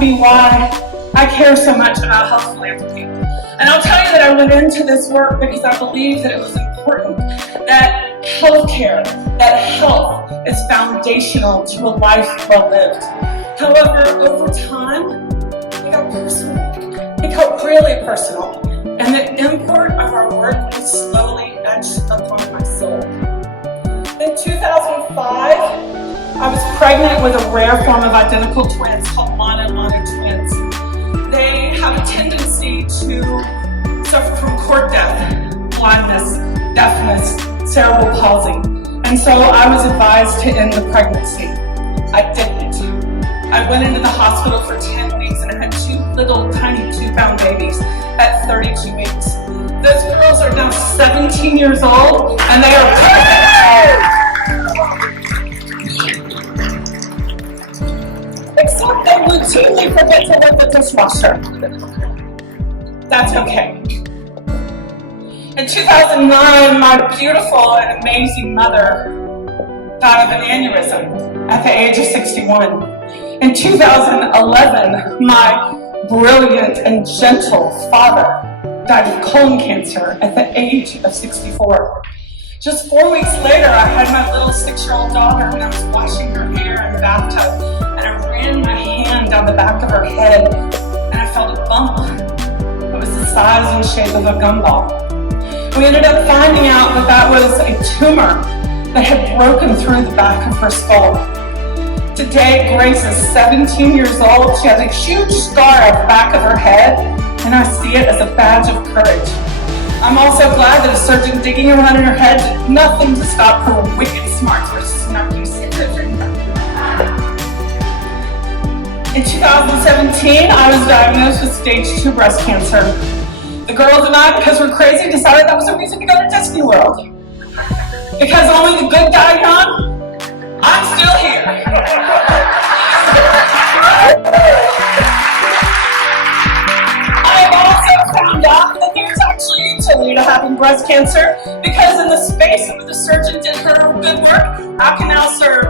me why I care so much about health philanthropy. And I'll tell you that I went into this work because I believe that it was important that healthcare, that health is foundational to a life well lived. However, over time, it got personal. It got really personal. And the import of our work was slowly etched upon my soul. In 2005, I was pregnant with a rare form of identical twins called mono twins. They have a tendency to suffer from cord death, blindness, deafness, cerebral palsy. And so I was advised to end the pregnancy. I didn't. I went into the hospital for 10 weeks and I had two little tiny 2-pound babies at 32 weeks. Those girls are now 17 years old and they are perfect. Except they routinely forget to load the dishwasher. That's okay. In 2009, my beautiful and amazing mother died of an aneurysm at the age of 61. In 2011, my brilliant and gentle father died of colon cancer at the age of 64. Just 4 weeks later, I had my little 6-year-old daughter and I was washing her hair in the bathtub and I ran my hand down the back of her head and I felt a bump. It was the size and shape of a gumball. We ended up finding out that that was a tumor that had broken through the back of her skull. Today, Grace is 17 years old. She has a huge scar at the back of her head, and I see it as a badge of courage. I'm also glad that a surgeon digging around in her head did nothing to stop her wicked smarts for snarky surgery. In 2017, I was diagnosed with stage 2 breast cancer. The girls and I, because we're crazy, decided that was a reason to go to Disney World. Because only the good die young, I'm still here. I have also found out that there's actually utility to having breast cancer because in the space where the surgeon did her good work, I can now serve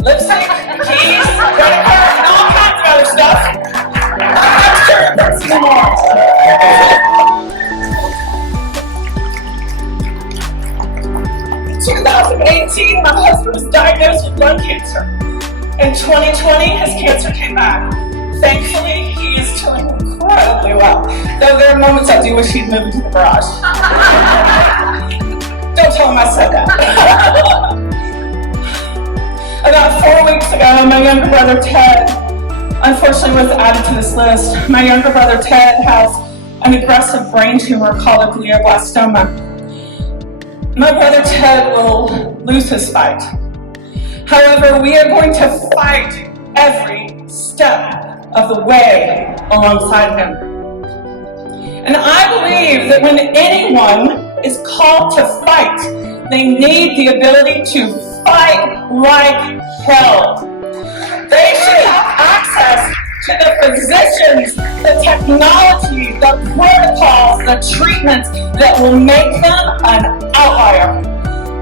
lipstick, keys, credit cards, and all kinds of other stuff. I'm sure it hurts anymore. In 2018, my husband was diagnosed with lung cancer. In 2020, his cancer came back. Thankfully, he is doing incredibly well. Though there are moments I do wish he'd move into the garage. Don't tell him I said that. About 4 weeks ago, my younger brother Ted, unfortunately, was added to this list. My younger brother Ted has an aggressive brain tumor called glioblastoma. My brother Ted will lose his fight. However, we are going to fight every step of the way alongside him. And I believe that when anyone is called to fight, they need the ability to fight like hell. They should have access to the physicians, the technology, the protocols, the treatments that will make them an outlier.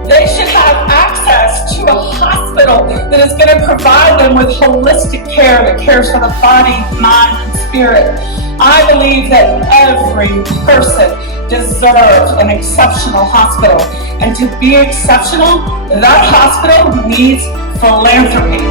They should have access to a hospital that is going to provide them with holistic care that cares for the body, mind, and spirit. I believe that every person deserves an exceptional hospital. And to be exceptional, that hospital needs philanthropy.